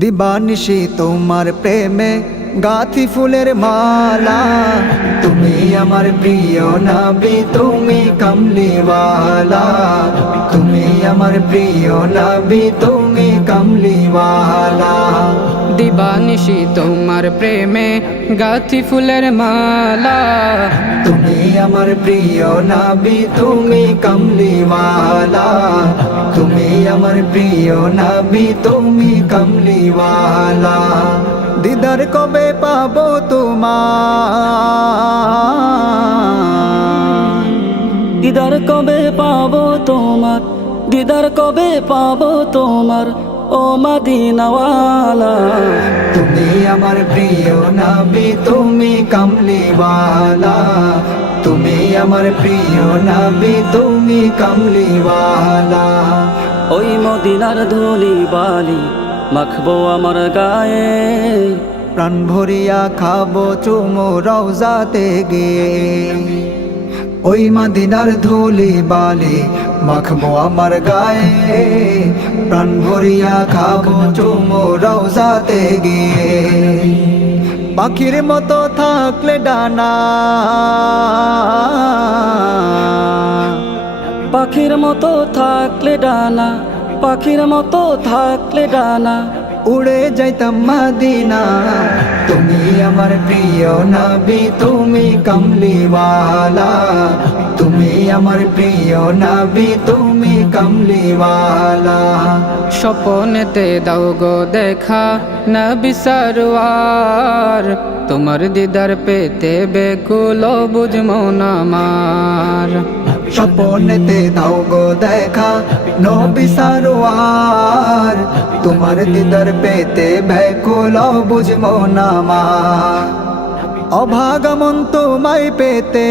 দিবানিশি তোমার প্রেমে গাথি ফুলের মালা। তুমি আমার প্রিয় নবী, তুমি কমলিওয়ালা। তুমি আমার প্রিয় নবী, তুমি কমলিওয়ালা। দিবানিশি তোমার প্রেমে গাথি ফুলের মালা। তুমি আমার প্রিয় নবী, তুমি কমলিওয়ালা। তুমি আমার প্রিয় নবী, তুমি কমলিওয়ালা। দিদার কবে পাবো তোমার, দিদার কবে পাবো তোমার, দিদার কবে পাবো তোমার, ও মদিনাওয়ালা। তুমি আমার প্রিয় নবী, তুমি কমলিওয়ালা। তুমি আমার প্রিয় নবী, তুমি কমলিওয়ালা। ওই মদিনার ধুলি বালি মাখবো আমার গায়ে, প্রাণ ভরিয়া খাবো চুমো রওজাতে গিয়ে। ওই মদিনার ধুলি বালি মাখবো আমার গায়ে, প্রাণ ভরিয়া খাবো চুমো রওজাতে গিয়ে। পাখির মতো থাকলে ডানা, পাখির মতো থাকলে ডানা, পাখির মতো থাকলে ডানা, উড়ে যাইতাম মদিনা। তুমি আমার প্রিয় নবী, তুমি কমলিওয়ালা। তুমি আমার প্রিয় নবী, তুমি কমলিওয়ালা। স্বপনেতে দাও গো দেখা নবী সরওয়ার। তোমার দিদার পেতে বেকুল বুঝ মন আমার। স্বপনেতে দাও গো দেখা নবী সরওয়ার। তোমার দিদার পেতে ব্যাকুল বুঝবো না মা। অভাগমন তোমায় পেতে,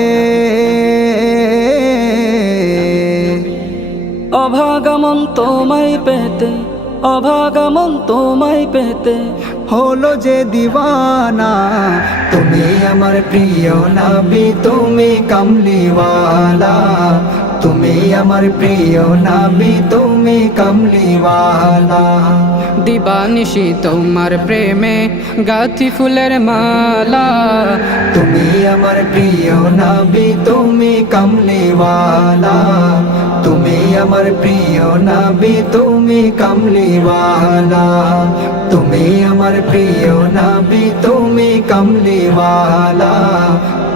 অভাগমন তোমায় পেতে, অভাগমন তোমায় পেতে, হলো যে দিওয়ানা। তুমি আমার প্রিয় নবী, তুমি কমলিওয়ালা। তুমি আমার প্রিয় নবী, তুমি কমলিওয়ালা। দিবানিশি তোমার প্রেমে গাথি ফুলের মালা। তুমি আমার প্রিয় নবী, তুমি কমলিওয়ালা। তুমি আমার প্রিয় নবী, তুমি কমলিওয়ালা। তুমি আমার প্রিয় নবী, তুমি কমলিওয়ালা।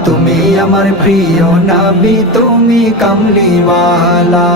তুমি আমার প্রিয় নবী, তুমি কমলিওয়ালা।